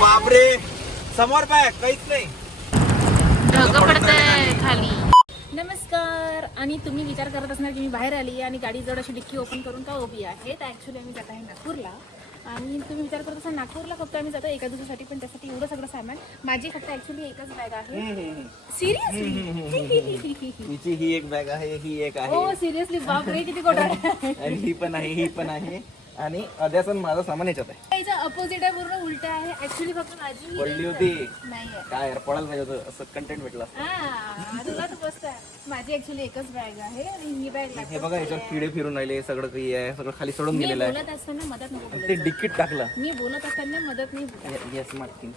बापरे समोर पाय काहीच नाही. खाली. नमस्कार. आणि तुम्ही विचार करत असणार की मी बाहेर आली आणि गाडी जवळ अशी डिक्की ओपन करून का उभी आहे? तर ॲक्च्युली आम्ही जात आहे नागपूरला. आणि तुम्ही विचार करत असाल नागपूरला फक्त आम्ही जातो एका दिवसासाठी पण त्यासाठी एवढं सगळं सामान. माझी फक्त ॲक्च्युली एकच बॅग आहे. सिरियसली हिची ही एक बॅग आहे ही एक हो आहे सिरियसली बापरे किती आणि ही पण आहे ही पण आहे. आणि अध्यासन माझं सामान याच्यात आहे. त्याच्या अपोजिट आहे पूर्ण उलट आहे. ऍक्च्युली फक्त माझी ही पडली होती. नाही आहे. काय यार पडायला पाहिजे होतं असं कंटेंट भेटला हा, तुला तर मस्त आहे. माझी ऍक्च्युली एकच बॅग आहे आणि ही बॅग हे बघा याच्यावर किडे फिरून राहिले सगळं काही आहे सगळं खाली सोडून गेलेलं आहे. बोलत असताना मदत नको आणि ते. डिक्कीट टाकलं. मी बोलत असताना मदत नाही. येस मार्किंग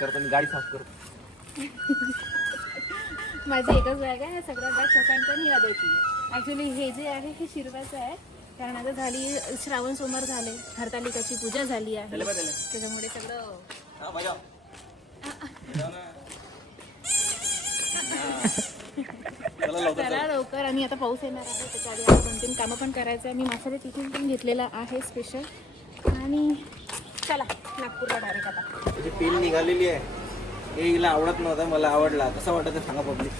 करतो मी गाडी साफ करतो माझी एकच बॅग आहे सगळं बॅग स्वतःचं ही अदायची आहे ऍक्च्युली हे जे आहे हे शिरवाचं आहे. कारण आता झाली श्रावण सोमवार झाले. हरतालिकाची पूजा झाली आहे. त्याच्यामुळे सगळं चला लवकर आणि आता पाऊस येणार आहे त्याच्या आधी आता दोन तीन कामं पण करायचं आहे. मी मसाले टिफिन पण घेतलेला आहे स्पेशल आणि चला नागपूरला डायरेक्ट आता. त्याची पील निघालेली आहे. हे हिला आवडत नव्हता मला आवडला. कसं वाटत सांगा पब्लिक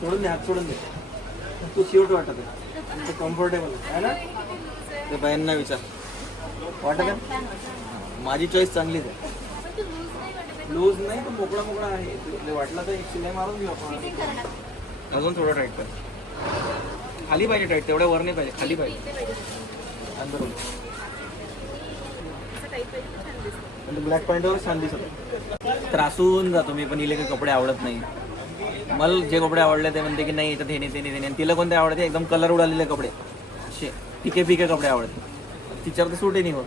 सोडून दे हात सोडून दे. तू शिवट वाटत आहे. कम्फर्टेबल आहे ना? ते बायांना विचार. वाटत आहे? माझी चॉईस चांगलीच आहे. लूज नाही पण मोकळा मोकळा आहे. तुला वाटलं तर एक शिलाई मारून घेऊ आपण. अजून थोडं टाईट कर. खाली पाहिजे टाईट तेवढ्या वर नाही पाहिजे खाली पाहिजे. अंदर ब्लॅक पॅन्टवर छान दिसत. त्रासून जातो मी पण इले काही कपडे आवडत नाही. मला जे कपडे आवडले ते म्हणते की नाही याच्यात हे नाही ते नाही ते नाही. आणि तिला कोणते आवडते? एकदम कलर उडालेले कपडे. असे. पिके पिके कपडे आवडते. तिच्यावर ते सूटही नाही होत.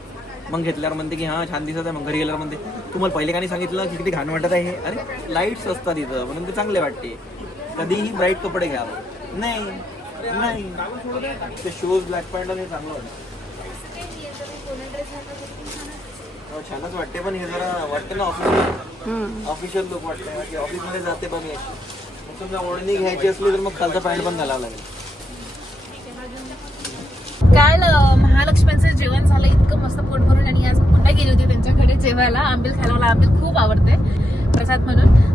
मग घेतल्यावर म्हणते की हां छान दिसत आहे. मग घरी गेल्यावर म्हणते तुम्हाला पहिले काही सांगितलं की किती घाण वाटत आहे हे? अरे लाईट्स असतात इथं. म्हणून ते चांगले वाटते. कधीही ब्राईट कपडे घ्या. नाही नाही. ते शूज ब्लॅक पॅन्ट हे चांगलं वाटतं हो, छानच वाटते पण हे जरा वाटते ना ऑफिस ऑफिशियल लुक वाटते. ऑफिसमध्ये जाते पण मग समजा ओढणी घ्यायची असली तर मग खालचा पॅन्ट पण घालावा लागेल. काल महालक्ष्म्यांचं जेवण झालं इतकं मस्त पोट भरून आणि आज पुन्हा गेली होती त्यांच्याकडे जेवायला. आंबील खायला मला आंबील खूप आवडते प्रसाद म्हणून.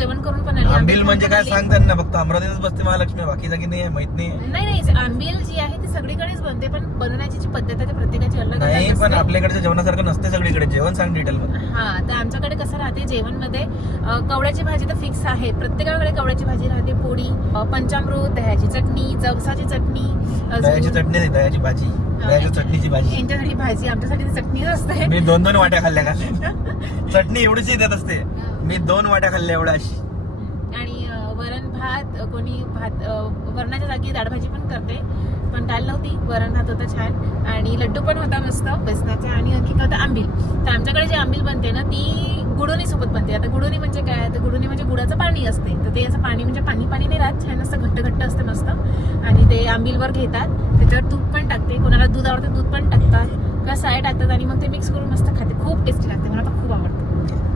जेवण करून पण आली. आंबील म्हणजे काय. सांग त्यांना फक्त अमरावतीतच बसते महालक्ष्मी बाकी जागी नाही आहे माहीत नाही. नाही नाही आंबील जी आहे ती सगळीकडेच बनते पण बनवण्याची जी पद्धत आहे ती प्रत्येकाची अलग नाही पण असते. आपल्याकडच्या जेवणासारखं नसते सगळीकडे. जेवण सांग डिटेल मध्ये. हा तर आमच्याकडे कसं राहते जेवणमध्ये अं, कवड्याची भाजी तर फिक्स आहे. प्रत्येकाकडे कवड्याची भाजी राहते पोळी पंचामृत दह्याची चटणी जवसाची चटणी दह्याची चटणी नाही दह्याची भाजी. चटणीची भाजी. यांच्यासाठी भाजी आमच्यासाठी ती चटणी असते. मी दोन दोन वाट्या खाल्ल्या का? चटणी एवढीच येत असते. मी दोन वाट्या खाल्ल्या एवढा अशी. आणि वरण भात कोणी भात वरणाच्या जागी दाळभाजी पण करते. पण दाल नव्हती वरण भात होता छान. आणि लड्डू पण होता मस्त बेसनाचा आणि आणखी काय होतं आंबील. तर आमच्याकडे जी आंबील बनते ना ती गुडोनी सोबत बनते. आता गुडोनी म्हणजे काय? तर गुडोनी म्हणजे गुडाचं पाणी असते. तर ते असं पाणी म्हणजे पाणी पाणी नाही राहत छान असतं घट्ट घट्ट असतं मस्त. आणि ते आंबीलवर घेतात. त्याच्यावर तूप पण टाकते. कोणाला दूध आवडतं दूध पण टाकतात. किंवा साय टाकतात आणि मग ते मिक्स करून मस्त खाते. खूप टेस्टी लागते. मला तर खूप आवडतं.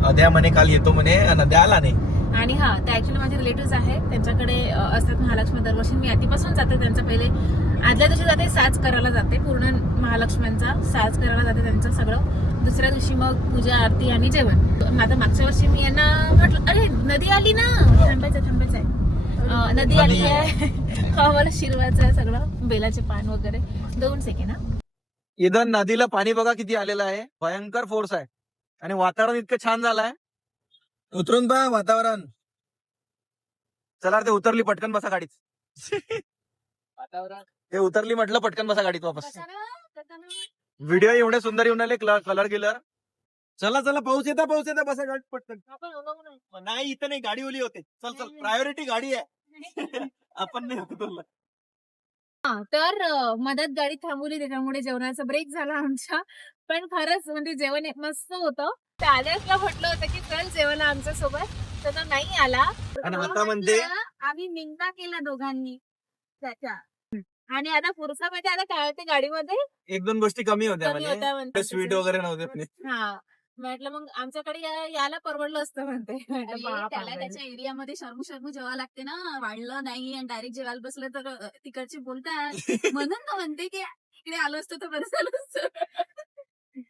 अद्या म्हणे काल येतो म्हणे आणि अद्या आला नाही. आणि हा ते ऍक्च्युली माझे रिलेटिव्ह आहेत. त्यांच्याकडे असतात महालक्ष्मी दरवर्षी. मी आधीपासून जाते त्यांचं पहिले. आदल्या दिवशी जाते साज करायला जाते. पूर्ण महालक्ष्म्यांचा साज करायला जाते त्यांचं सगळं. दुसऱ्या दिवशी मग पूजा आरती आणि जेवण. आता मागच्या वर्षी मी यांना म्हटलं अरे नदी आली ना. थांबायचं थांबायचं आहे. नदी आली आहे. मला शिरवायचं आहे सगळं. बेलाचे पान वगैरे. दोन सेकंड हा. इथं नदीला पाणी बघा किती आलेलं आहे. भयंकर फोर्स आहे. आणि वातावरण इतकं छान झालंय. उतरून पहा वातावरण. चला रे, ते उतरली पटकन बसा गाडीत. वातावरण. ते उतरली म्हटलं पटकन बसा गाडीत वापस. व्हिडिओ एवढे सुंदर येऊन आले कलर गिलर चला चला पाऊस येता पाऊस येता बसा गाडीत पटकन. नाही इथं नाही गाडी ओली होते. चल चल प्रायोरिटी गाडी आहे. आपण नाही उतरलं. हा, तर मदत गाडी थांबवली त्याच्यामुळे जेवणाचा ब्रेक झाला आमच्या पण खरंच म्हणजे जेवण एक मस्त होतं. त्या आल्यासला म्हटलं होतं की चल जेवायला आमच्यासोबत तर तो नाही आला. आणि मग आता म्हणते- म्हटलं, आम्ही निंदा केला दोघांनी. त्याच्या. आणि आता पुरुषा मध्ये आता काय होते गाडीमध्ये एक दोन गोष्टी कमी होत्या कमी म्हणजे होत्या म्हणतात स्वीट. वगैरे नव्हते पण. हा. म्हटलं मग आमच्याकडे या- यायला परवडलं असतं म्हणते. म्हटलं, अरे, बाप त्याला रे. त्याच्या एरियामध्ये शर्मू शर्मू जेव्हा लागते ना वाढलं नाही आणि डायरेक्ट जेवायला बसलं तर अ, तिकडचे बोलतात. म्हणून म्हणते की इकडे आलो असतो तर बरं झालं असतं.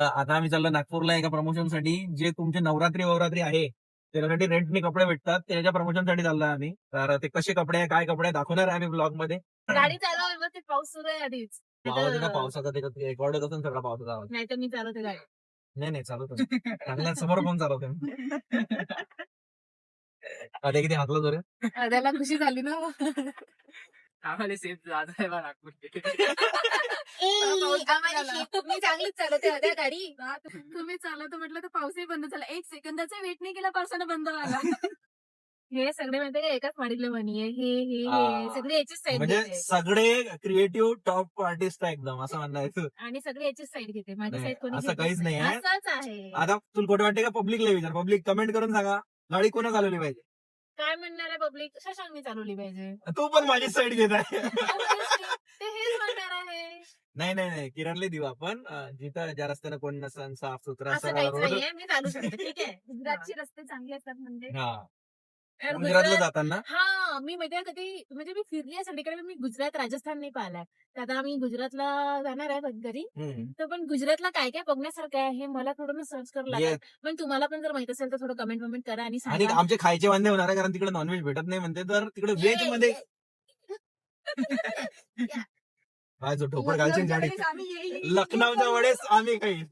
आता आम्ही चाललो नागपूरला एका प्रमोशनसाठी जे तुमचे नवरात्री ववरात्री आहे त्याच्यासाठी रेंटने कपडे भेटतात. त्याच्या प्रमोशनसाठी चाललोय आम्ही. तर ते कसे कपडे आहे काय कपडे दाखवणार आहे आम्ही ब्लॉगमध्ये गाडी चालव व्यवस्थित पाऊस सुरू आहे आधीच. पावसाचा रेकॉर्ड होत सगळा पावसाचा आवाज. नाही तर मी चालवते गाडी. नाही नाही चालवतो चांगल्या समोर कोण चालवतो? अरे किती हातलं जोरे त्याला खुशी झाली ना. आम्हाला सेफ जात आहे बा नागपूर मी चांगलीच चालवते अद्या गाडी. तुम्ही चालत म्हटलं तर पाऊसही बंद झाला. एक सेकंदाचा वेट नाही केला पावसानं बंद झाला हे सगळे माहिती का? एकाच वाडीतले म्हणी आहे. हे हे हे. आ, सगळे याचीच साईड म्हणजे घेते. सगळे क्रिएटिव्ह टॉप आर्टिस्ट आहे एकदम असं म्हणायचं. आणि सगळे याचीच साईड घेते. माझी नाही, साईड कोणी असं काहीच नाही. आहे. असंच आहे. आता तुला खोटं वाटते का? पब्लिकला विचार. पब्लिक कमेंट करून सांगा. गाडी कोणा चालवली पाहिजे? काय म्हणणार आहे पब्लिक शशांकनी चालवली पाहिजे. तू पण माझी साईड घेत आहे. ते हेच म्हणणार आहे. नाही नाही नाही. किरणला देऊ आपण. अं, जिथं ज्या रस्त्यानं कोण नसन साफ सुथरा असं काहीच रोड नाहीये. मी चालू शकते. ठीक आहे. गुजरातचे रस्ते चांगले असतात म्हणजे. हा. गुजरातला गुजरात- जाताना? हा मी माहितीये कधी म्हणजे मी फिरली आहे सगळीकडे मी गुजरात राजस्थान नाही पाहिलाय तर आता आम्ही गुजरातला जाणार आहे कधीतरी हम्म. तर पण गुजरातला काय काय बघण्यासारखं आहे हे मला थोडं सर्च करावं लागेल. Yes. पण तुम्हाला पण जर माहीत असेल तर थोडं कमेंट वमेंट करा आणि आणि सांगा. आमचे खायचे वांदे होणार आहे कारण तिकडे नॉनव्हेज भेटत नाही म्हणते. तर तिकडे व्हेजमध्ये काय जो ढोपळ घालशील गाडी लखनौच्या वेळेस आम्ही काही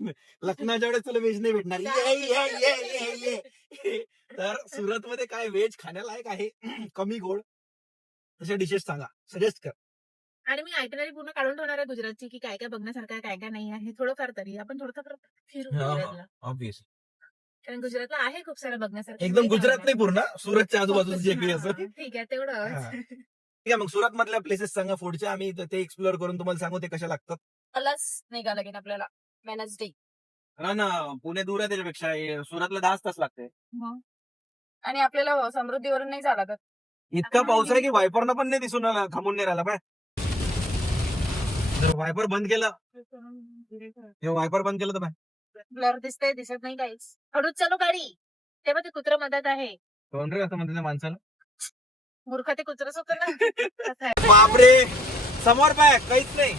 लखनौच्या वेळेस तुला व्हेज नाही भेटणार. ये, ये, ये, ये, ये. तर सुरत मध्ये काय व्हेज खाण्यालायक आहे? कमी गोड. तशा डिशेस सांगा. सजेस्ट कर. आणि मी आयटनरी पूर्ण काढून ठेवणार आहे गुजरातची की काय काय बघण्यासारखं काय काय नाही आहे. थोडंफार तरी. आपण थोडंफार फिरू. गुजरातला कारण गुजरातला आहे खूप सारं बघण्यासारखं. एकदम गुजरात? नाही पूर्ण. सुरतच्या आजूबाजूचं जे काही असं. ठीक आहे तेवढं. ठीक आहे मग सुरत मधल्या प्लेसेस सांगा पुढच्या. आम्ही त- एक्सप्लोअर करून तुम्हाला सांगू ते कशा लागतात. मलाच निघा लागेल आपल्याला. वेनसडे ना ना पुणे दूर आहे त्याच्यापेक्षा. हे सुरतला दहाच तास लागते आणि आपल्याला समृद्धीवरून नाही झाला इतका पाऊस आहे की वायपरनं पण नाही दिसून राहिला थांबून नाही राहिला पाय. जर वायपर बंद केलं. हे वायपर बंद केलं तर पाय. ब्लर दिसतंय दिसत नाही काहीच. हळूच चालू गाडी. तेव्हा ते कुत्र मदत आहे. कोण रे असं म्हणते त्या माणसाला? मूर्ख ते कुत्रच होतं ना. बापरे. समोर पाय काहीच नाही.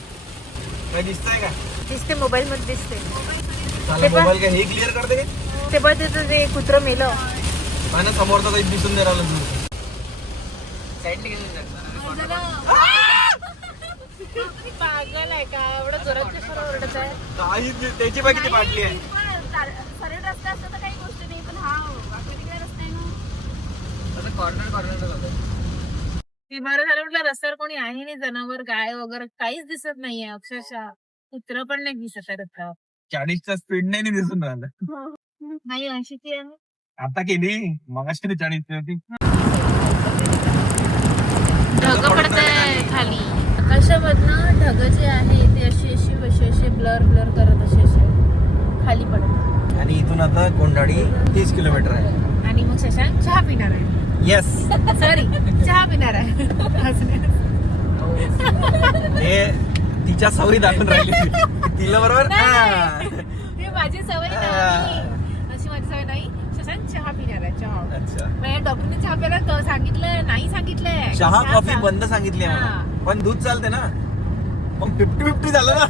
काय दिसतंय का? दिसते मोबाईल मध्ये दिसते ते पण- मोबाईल काय हे क्लिअर करते काय ते पण तिथं ते कुत्र मेलं. समोरचा काही दिसून नाही राहिलं दूर जातं. पागल आहे का? एवढं जोरात कशाला ओरडत आहे? काही त्याची किती आहे. सरळ रस्ता असता तर काही गोष्ट नाही पण हा वेगवेगळ्या रस्ते ना. असं कॉर्नर कॉर्नर ते बरं झालं म्हटलं रस्त्यावर कोणी आहे नाही जनावर गाय वगैरे काहीच दिसत नाहीये अक्षरशः कुत्र पण नाही दिसत आहे रस्त्यावर. चाळीसच्या स्पीड नाही दिसून राहिलं. नाही ऐंशीची आहे. आता केली. मगाशी चाळीस होती. ढग पडतंय खाली. आकाशामधनं ढग जे आहे ते अशी अशी अशी अशी ब्लर ब्लर करत असे असे खाली पडत. आणि इथून आता कोंडाळी तीस किलोमीटर आहे. आणि मग शशांक चहा पिणार आहे. येस सॉरी चहा पिणार आहे. हे तिच्या सवयी दाखवून राहिली. तिला बरोबर? हा. माझी सवय नाही. अशी माझी सवय नाही. शशांक चहा पिणार आहे. चहा. अच्छा. म्हणजे डॉक्टरने चहा प्यायला सांगितलं नाही सांगितलंय. चहा कॉफी. बंद सांगितली. पण दूध चालते ना. मग फिफ्टी फिफ्टी झालं ना.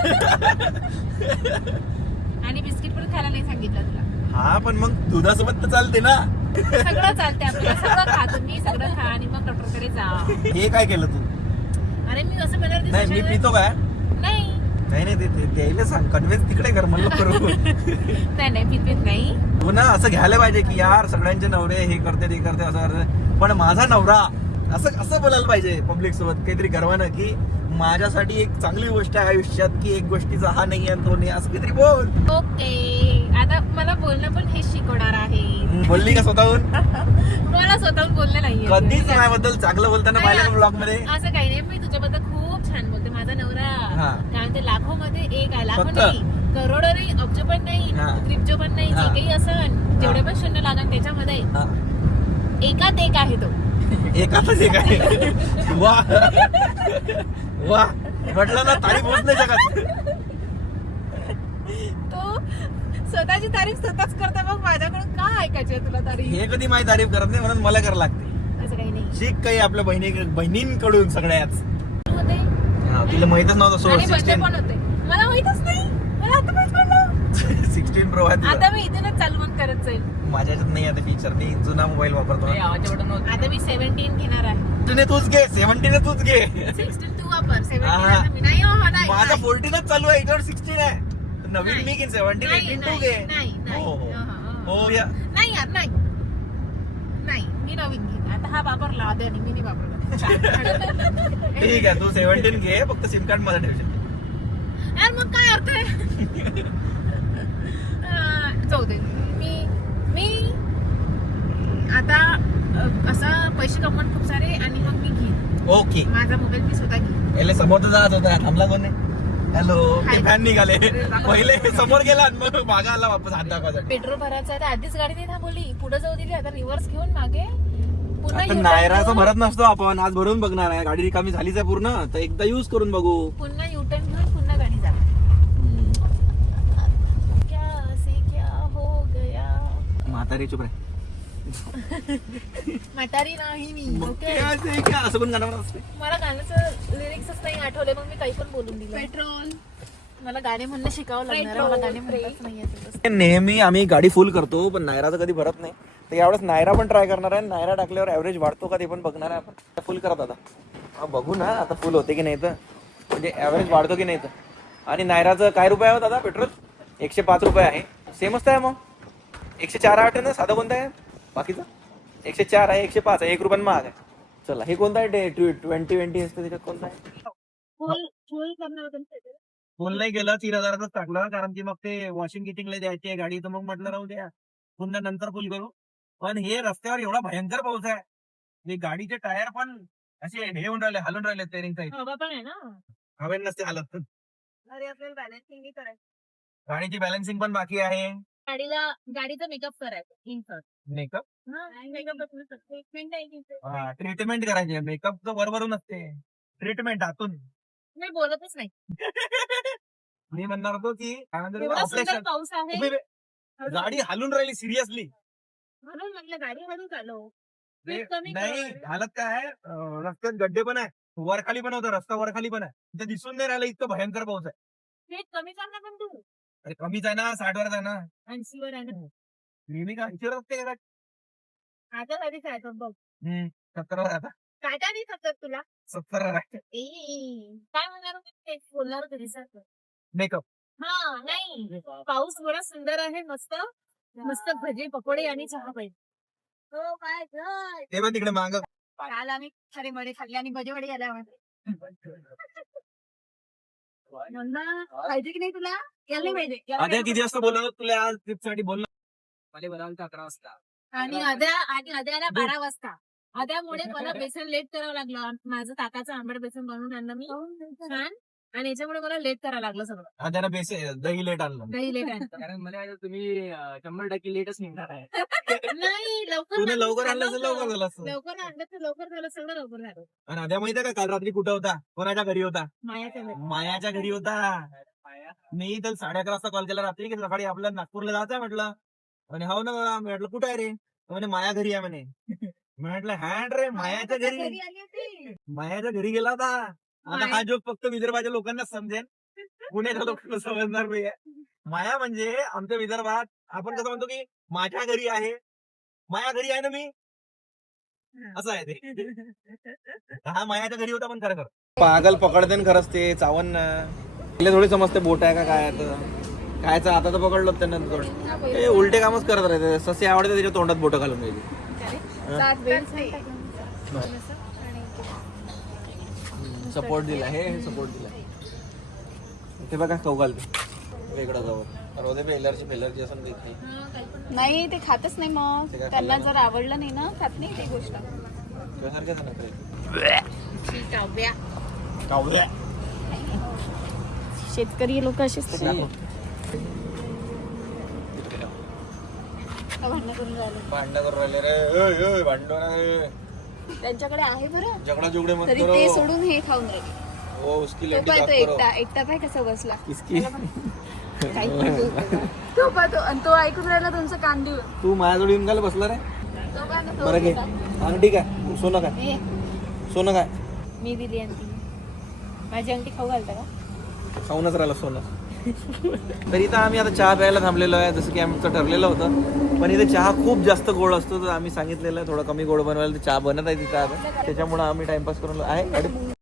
आणि बिस्किट पण खायला नाही सांगितलं तुला. हा पण मग दुधासोबत तर चालते ना. सगळं चालते आपल्याला. सगळं खा तुम्ही सगळं खा आणि मग डॉक्टरकडे जा हे काय केलं तू? अरे मी असं म्हणणार नाही मी पितो काय? नाही. नाही नाही ते- द्यायला सांग कन्व्हिन्स तिकडे कर म्हणलं करू नाही नाही पित नाही. तू ना असं घ्यायला पाहिजे की यार सगळ्यांचे नवरे हे करते ते करते असं करते. पण माझा नवरा असं असं बोलायला पाहिजे पब्लिक सोबत काहीतरी गर्वानं की माझ्यासाठी एक चांगली गोष्ट आहे आयुष्यात की एक गोष्टीचा हा नाही आणि तो नाही असं काहीतरी बोल. ओके. आता मला बोलणं पण हे शिकवणार आहे. बोलली का स्वतःहून? मला स्वतःहून बोलणं नाहीये. कधीच माझ्याबद्दल चांगलं बोलताना नाही, पाहिलं ब्लॉगमध्ये असं काही नाही मी तुझ्याबद्दल खूप छान बोलते. माझा नवरा हा. काय म्हणते लाखो मध्ये एक आहे. लाखो फक्त? नाही करोडो नाही अब्ज पण नाही हा. त्रिब्ज पण नाही जे. काही असं जेवढे पण शून्य लागन त्याच्यामध्ये हा. एकात एक आहे तो. एकातच एक आहे. वा. वा. म्हटलं ना तारीफ होत नाही शकत तो स्वतःची तारीफ स्वतःच करतो मग माझ्याकडून का ऐकायची तुला तारीफ? हे कधी माझी तारीफ करत नाही म्हणून मला करावं लागते. असं काही नाही. शिक काही आपल्या बहिणी बहिणींकडून सगळ्याच. हा, तिला माहितच नव्हतं सोड आणि बर्थडे सिक्स्टीन पण होते. मला माहितच नाही. मला आता माहीत पडलं. बरोबर आता मी इथूनच चालू मग करत जाईल. माझ्या ह्याच्यात नाही आता फीचर मी जुना मोबाईल वापरतो हे आता मी सेव्हन्टीन घेणार आहे. तुने तूच घे सेव्हन्टीन तूच घे. सिक्स्टीन तू वापर. हा. सेव्हन्टीन मी नाही हो नाही माझा नाही. फोर्टीनच चालू आहे याच्यावर सिक्स्टीन आहे. नवीन. मी घेईन सेव्हन्टीन नाही, एटीन नाही, घे. हो हो. हा, हा, हा. या. नाही यार नाही. नाही मी नवीन घेईन. आता हा वापरला आधी आणि मी नाही वापरला ठीक आहे तू सेव्हन्टीन घे फक्त सिम कार्डमध्ये ठेवशील. यार मग काय अर्थ आहे? जाऊ दे. मी मी आता असं पैसे कमवून खूप सारे आणि मग मी घेईन. ओके. माझा मोबाईल मी स्वतः घेईन. समोर जात होता थांबला कोण? हॅलो. फॅन निघाले. पहिले समोर गेला मग मागा आला वापस हात दाखवायसाठी पेट्रोल भरायचं आहे आधीच गाडी नाही थांबवली. पुढे जाऊ दिली आता रिव्हर्स घेऊन मागे. पुन्हा आता नायराचं भरत नसतो आपण आज भरून बघणार आहे. गाडी रिकामी झालीच आहे पूर्ण तर एकदा युज करून बघू. पुन्हा युटर्न घेऊन पुन्हा गाडी जा. म्हातारी चुप रे म्हातारी नाही मी ओके? क्या से क्या असं कोण गाणं म्हणत असते? मला गाण्याचं लिरिक्सच नाही आठवले मग मी काही पण बोलून दिलं पेट्रोल. मला गाणे म्हणणं शिकावं लागणार आहे. मला गाणे म्हणताच नाही येत नेहमी आम्ही गाडी फुल करतो पण नायराचं कधी भरत नाही. तर यावेळेस नायरा पण ट्राय करणार आहे नायरा टाकल्यावर ऍव्हरेज वाढतो का ते पण बघणार आहे आपण. फुल करत आता. हा, बघू ना आता फुल होते की नाही तर. म्हणजे ऍव्हरेज वाढतो की नाही तर. आणि नायराचं काय रुपये आहे हो दादा? पेट्रोल? एकशे पाच रुपये आहे. सेमच आहे मग? एकशे चार आठ आहे ना साधं कोणतं आहे? बाकीचं? एकशे चार आहे एकशे पाच आहे एक रुपयानं महाग आहे. चला हे कोणतं आहे ट्वेंटी ट्वेंटी असतं त्याच्यात कोणतं आहे? फुल फुल करणार होतं ना ते. फुल नाही गेलं तीन हजारातच टाकलं कारण की मग ते वॉशिंग किटिंगला द्यायची आहे गाडी तर मग म्हटलं राहू द्या. पुन्हा नंतर फुल करू. पण हे रस्त्यावर एवढा भयंकर पाऊस आहे. हे गाडीचे टायर पण असे हे होऊन राहिले हलून राहिले स्टेरिंग साईड हवा पण आहे ना. हवेत नसते हालत. अरे आपल्याला बॅलन्सिंग नाही करायचं. गाडीची बॅलन्सिंग पण बाकी आहे. गाडीला गाडीचा मेकअप करायचं इन्सर्ट. मेकअप? मेकअप ट्रीटमेंट करायची. मेकअप तर वरवरून असते. ट्रीटमेंट आतून. नाही बोलतच नाही. मी म्हणणार होतो की काय म्हणतात एवढा सुंदर ऑपरेशन पाऊस आहे. गाडी हलून राहिली सिरियसली म्हणून म्हटलं गाडी हळू चालव Speed कमी नाही कर. हालत काय आहे? अं, रस्त्यात गड्डे पण आहे. वर खाली पण होतं रस्ता वर खाली पण आहे. ते दिसून नाही राहिलं इतकं भयंकर पाऊस आहे. कमी ना पण तू. अरे कमीच आहे ना साठ वर आहे ना. ऐंशी वर आहे ना. नेहमी का ऐंशी वर असते का आता कधी काय बघ. सत्तर वर आता. काटा नाही सकत तुला? सत्तर वर आहे. ए, काय म्हणणार होते ते बोलणार होते दिसत मेकअप. हा नाही. पाऊस थोडा सुंदर आहे मस्त. मस्त भजी पकोडे आणि चहा पाहिजे. हो काय गं. ते पण तिकडे माग. काल आम्ही खरे मडे खाल्ले आणि भजे वडे पाहिजे की नाही तुला? यायला नाही पाहिजे. यायला आद्या पाहिजे. किती वाजता बोललो तुला? आज ट्रिपसाठी बोललो मला बोलावलं तर अकरा वाजता. आणि अद्या आणि अद्याला बारा वाजता. अद्यामुळे मला बेसन लेट करावं लागलं. माझं ताकाचं आंबट बेसन बनवून आणलं मी. छान. आणि याच्यामुळे मला लेट करावं लागलं सगळं. आद्याला बेसे दही लेट आणलं. दही लेट आणलं. कारण मला वाटलं तुम्ही अं, शंभर टक्के लेटच निघणार आहे. नाही लवकर तुला लवकर आणलं लवकर. झालं असतं. लवकर आणलं तर लवकर झालं सगळं लवकर झालं. आणि माहितीये का काल रात्री कुठं होता? कोणाच्या घरी होता? मायाच्या घरी. मायाच्या घरी होता. मी तर साडे अकरा वाजता कॉल केला रात्री की सकाळी आपल्याला नागपूरला जायचं म्हटलं. आणि हो ना मी म्हटलं कुठं आहे रे? तो म्हणे माया घरी आहे. म्हणे. मी म्हटलं हँड रे मायाच्या घरी. घरी आली होती. मायाच्या घरी गेला होता. आता हा जोक फक्त विदर्भाच्या लोकांना समजेल. पुण्याच्या लोकांना समजणार नाही माया म्हणजे आमच्या विदर्भात आपण कसं म्हणतो की माझ्या घरी आहे. माया घरी आहे ना मी? असं आहे ते. हा मायाच्या घरी होता पण खरं खरं. पागल पकडते ना खरंच ते चावण पहिले थोडी समजते बोट आहे का काय आहे तर. कायचं आता तर पकडलं त्यांना थोडं. ते उलटे कामच करत राहते. ससे आवडते त्याच्या तोंडात बोट घालून द्यायची सपोर्ट दिला हे सपोर्ट दिला. ते बघा घालते वेगळं ते फेलरची फेलरची असं देत नाही. नाही ते खातच नाही मग. त्यांना जर आवडलं नाही ना खात नाही ती गोष्ट. शेतकरी लोक असेच. भांडणं करून राहिले? भांडणं करून राहिले रे. भांडणं. त्यांच्याकडे आहे बरं? झगडा जुगडे मत तरी करो ते सोडून हे खाऊन राहिले. वो उसकी तो लड्डी पाय साफ तो करो एकटा एकटा पाय कसा बसला. किसकी काही पण बोलतो का. तो पाय तो आणि तो ऐकून राहिला तुमचं कान देऊन तू माझ्याजवळ येऊन काय बसला रे. तो काय ना बरं घे. अंगठी काय सोनं काय ए, सोनं काय मी दिली अंगठी. माझी अंगठी खाऊ घालता का? खाऊनच राहिलं सोनं. तर इथं आम्ही आता चहा प्यायला थांबलेलो आहे जसं की आमचं ठरलेलं होतं. पण इथे चहा खूप जास्त गोड असतो तर आम्ही सांगितलेलं आहे थोडं कमी गोड बनवायला तर चहा बनत आहे तिथं आता. त्याच्यामुळे आम्ही टाइमपास करून आहे अरे